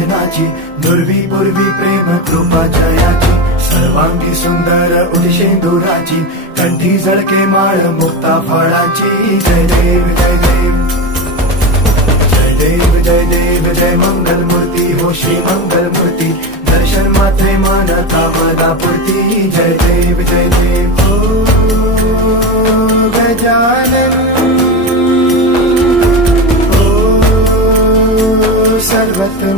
विघ्नाची, दुर्वी पूर्वी प्रेम कृपा जयाची, सर्वांगी सुंदर उदिशेंदुराची, कंठी झळके माळ मुक्ता फळाची. जय देव जय देव जय देव जय देव जय मंगल मूर्ती हो श्री मंगल मूर्ती, दर्शन मात्रे मानता मना पुरती. जय देव जय देव ओ गजानन ओ सर्वत्र